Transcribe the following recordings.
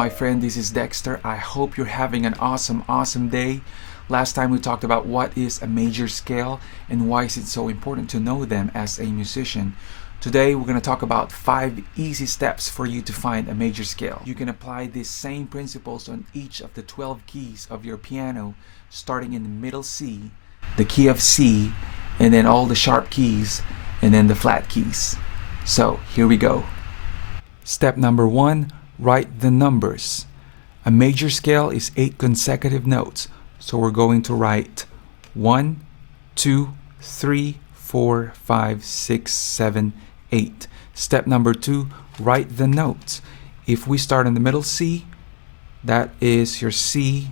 my friend, this is Dexter. I hope you're having an awesome day. Last time we talked about what is a major scale and why is it so important to know them as a musician. Today we're going to talk about 5 easy steps for you to find a major scale. You can apply these same principles on each of the 12 keys of your piano, starting in the middle C, the key of C, and then all the sharp keys, and then the flat keys. So here we go. Step number 1, write the numbers. A major scale is 8 consecutive notes. So we're going to write 1, 2, 3, 4, 5, 6, 7, 8. Step number 2, write the notes. If we start in the middle C, that is your C,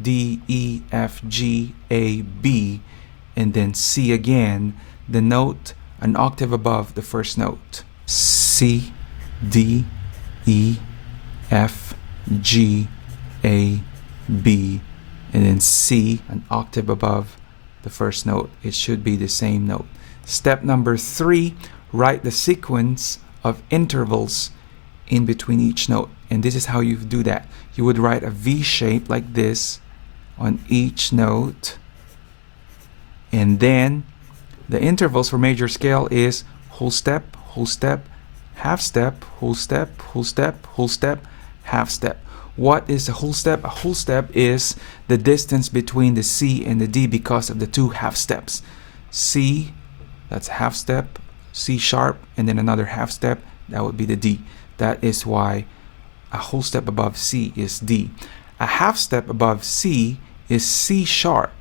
D, E, F, G, A, B, and then C again, the note an octave above the first note. C, D, E, F, G, A, B, and then C, an octave above the first note. It should be the same note. Step number 3, write the sequence of intervals in between each note. And this is how you do that. You would write a V shape like this on each note. And then the intervals for major scale is whole step, half step, whole step, whole step, whole step, half step. What is a whole step? A whole step is the distance between the C and the D because of the 2 half steps. C, that's half step, C sharp, and then another half step, that would be the D. That is why a whole step above C is D. A half step above C is C sharp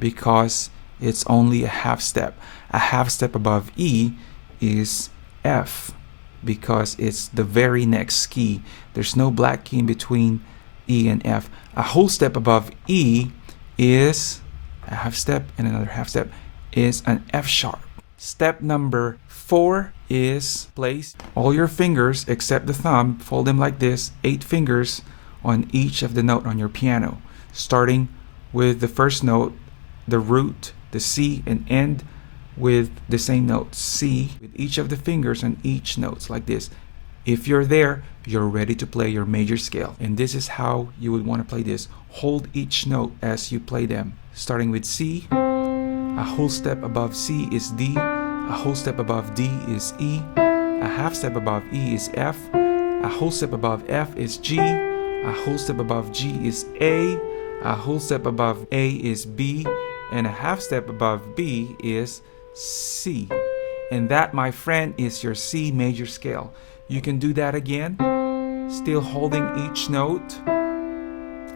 because it's only a half step. A half step above E is F because it's the very next key. There's no black key in between E and F. A whole step above E is a half step, and another half step is an F sharp. Step number 4 is place all your fingers except the thumb, fold them like this, 8 fingers on each of the note on your piano, starting with the first note, the root, the C, and end with the same note, C, with each of the fingers on each notes like this. If you're there, you're ready to play your major scale. And this is how you would want to play this. Hold each note as you play them. Starting with C, a whole step above C is D, a whole step above D is E, a half step above E is F, a whole step above F is G, a whole step above G is A whole step above A is B, and a half step above B is C. And that, my friend, is your C major scale. You can do that again, still holding each note.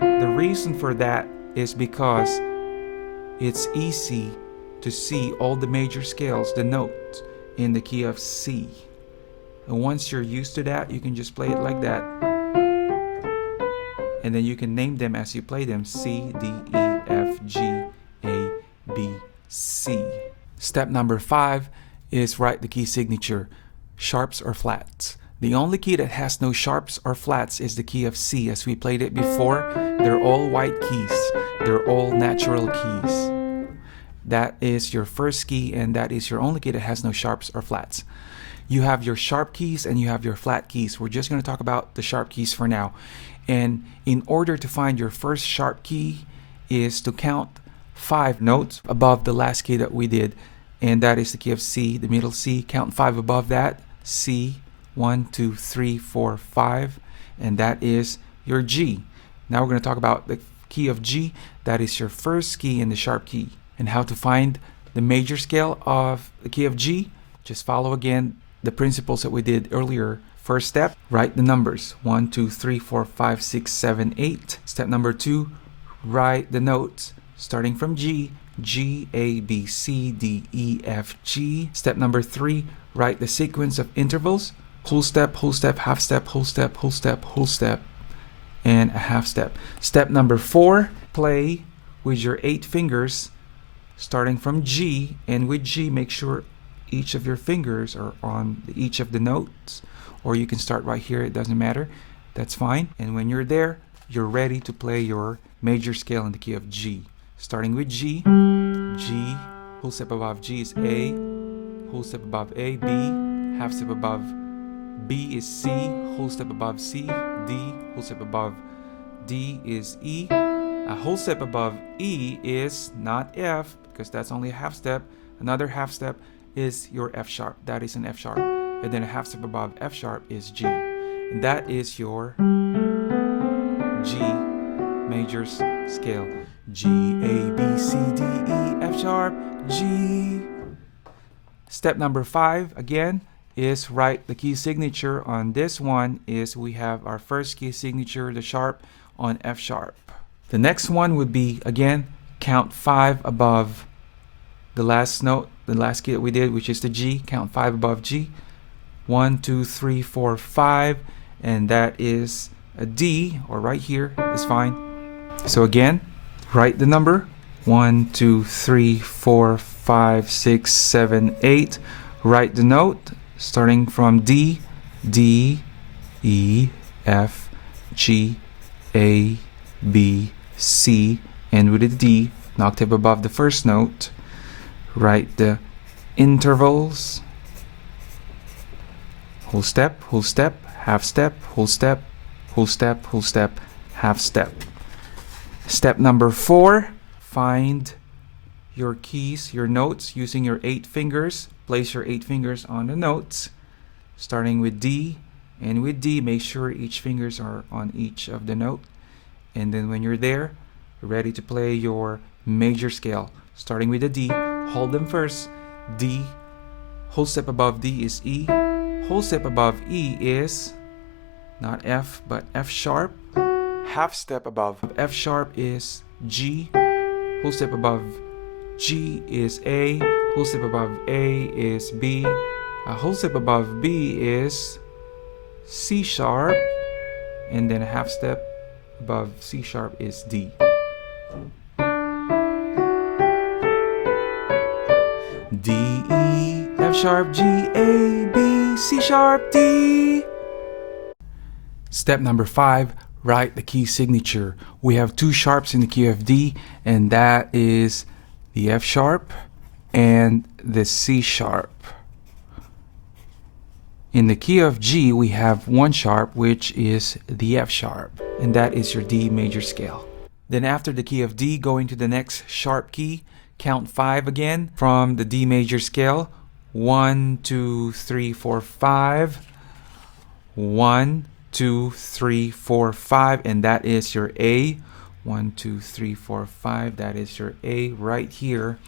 The reason for that is because it's easy to see all the major scales, the notes in the key of C. And once you're used to that, you can just play it like that. And then you can name them as you play them: C, D, E, F, G, A, B, C. Step number 5 is write the key signature, sharps or flats. The only key that has no sharps or flats is the key of C. As we played it before, they're all white keys. They're all natural keys. That is your first key, and that is your only key that has no sharps or flats. You have your sharp keys and you have your flat keys. We're just going to talk about the sharp keys for now. And in order to find your first sharp key is to count 5 notes above the last key that we did, and that is the key of C, the middle C. Count 5 above that, C, 1, 2, 3, 4, 5, and that is your G. Now we're going to talk about the key of G. That is your first key in the sharp key. And how to find the major scale of the key of G, just follow again the principles that we did earlier. First step, write the numbers 1, 2, 3, 4, 5, 6, 7, 8. Step number 2, write the notes starting from G, G, A, B, C, D, E, F, G. Step number 3, write the sequence of intervals, whole step, half step, whole step, whole step, whole step, and a half step. Step number 4, play with your 8 fingers starting from G, and with G, make sure each of your fingers are on each of the notes, or you can start right here, it doesn't matter, that's fine. And when you're there, you're ready to play your major scale in the key of G. Starting with G, G, whole step above G is A, whole step above A, B, half step above B is C, whole step above C. D, whole step above D is E. A whole step above E is not F, because that's only a half step. Another half step is your F sharp. That is an F sharp. And then a half step above F sharp is G. And that is your G major scale. G, A, B, C, D, E, F sharp, G. Step number 5, again, is write the key signature. On this one is we have our first key signature, the sharp, on F sharp. The next one would be, again, count 5 above the last note, the last key that we did, which is the G. Count 5 above G. 1, 2, 3, 4, 5, and that is a D, or right here is fine. So again, write the number 1, 2, 3, 4, 5, 6, 7, 8. Write the note starting from D, D, E, F, G, A, B, C, and with a D, an octave above the first note. Write the intervals. Whole step, half step, whole step, whole step, whole step, half step. Step number 4, find your keys, your notes using your 8 fingers. Place your 8 fingers on the notes, starting with D. And with D, make sure each fingers are on each of the note. And then when you're there, you're ready to play your major scale. Starting with the D, hold them first. D, whole step above D is E. Whole step above E is not F, but F sharp. Half step above F sharp is G. Whole step above G is A. Whole step above A is B. A whole step above B is C sharp. And then a half step above C sharp is D. D, E, F sharp, G, A, B, C sharp, D. Step number 5, write the key signature. We have 2 sharps in the key of D, and that is the F sharp and the C sharp. In the key of G, we have 1 sharp, which is the F sharp, and that is your D major scale. Then after the key of D, going to the next sharp key, count 5 again from the D major scale. 1, 2, 3, 4, 5. 1, 2, 3, 4, 5, and that is your A. 1, 2, 3, 4, 5, that is your A right here.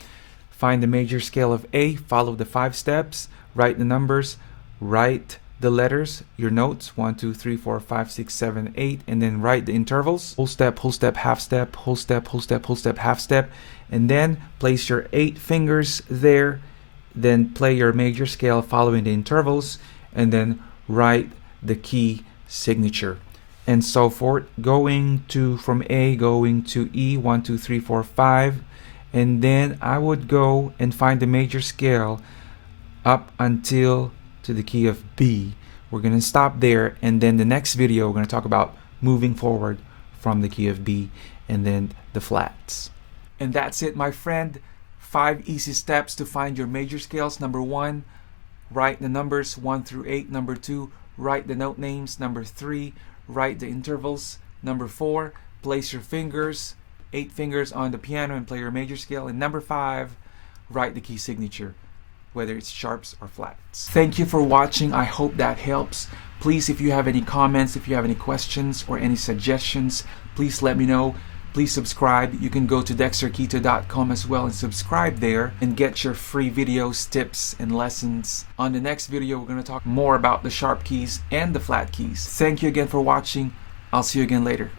Find the major scale of A, follow the 5 steps, write the numbers, write the letters, your notes, 1, 2, 3, 4, 5, 6, 7, 8, and then write the intervals, whole step, half step, whole step, half step, and then place your 8 fingers there, then play your major scale following the intervals, and then write the key signature, and so forth, going to from A going to E, 1, 2, 3, 4, 5, and then I would go and find the major scale up until to the key of B. We're going to stop there, and then the next video we're going to talk about moving forward from the key of B and then the flats. And that's it, my friend. 5 easy steps to find your major scales. Number 1, write the numbers 1 through 8. Number 2, write the note names. Number 3, write the intervals. Number 4, place your fingers, 8 fingers on the piano and play your major scale. And number 5, write the key signature, whether it's sharps or flats. Thank you for watching. I hope that helps. Please, if you have any comments, if you have any questions or any suggestions, please let me know. Please subscribe. You can go to dexterketo.com as well and subscribe there and get your free videos, tips, and lessons. On the next video, we're going to talk more about the sharp keys and the flat keys. Thank you again for watching. I'll see you again later.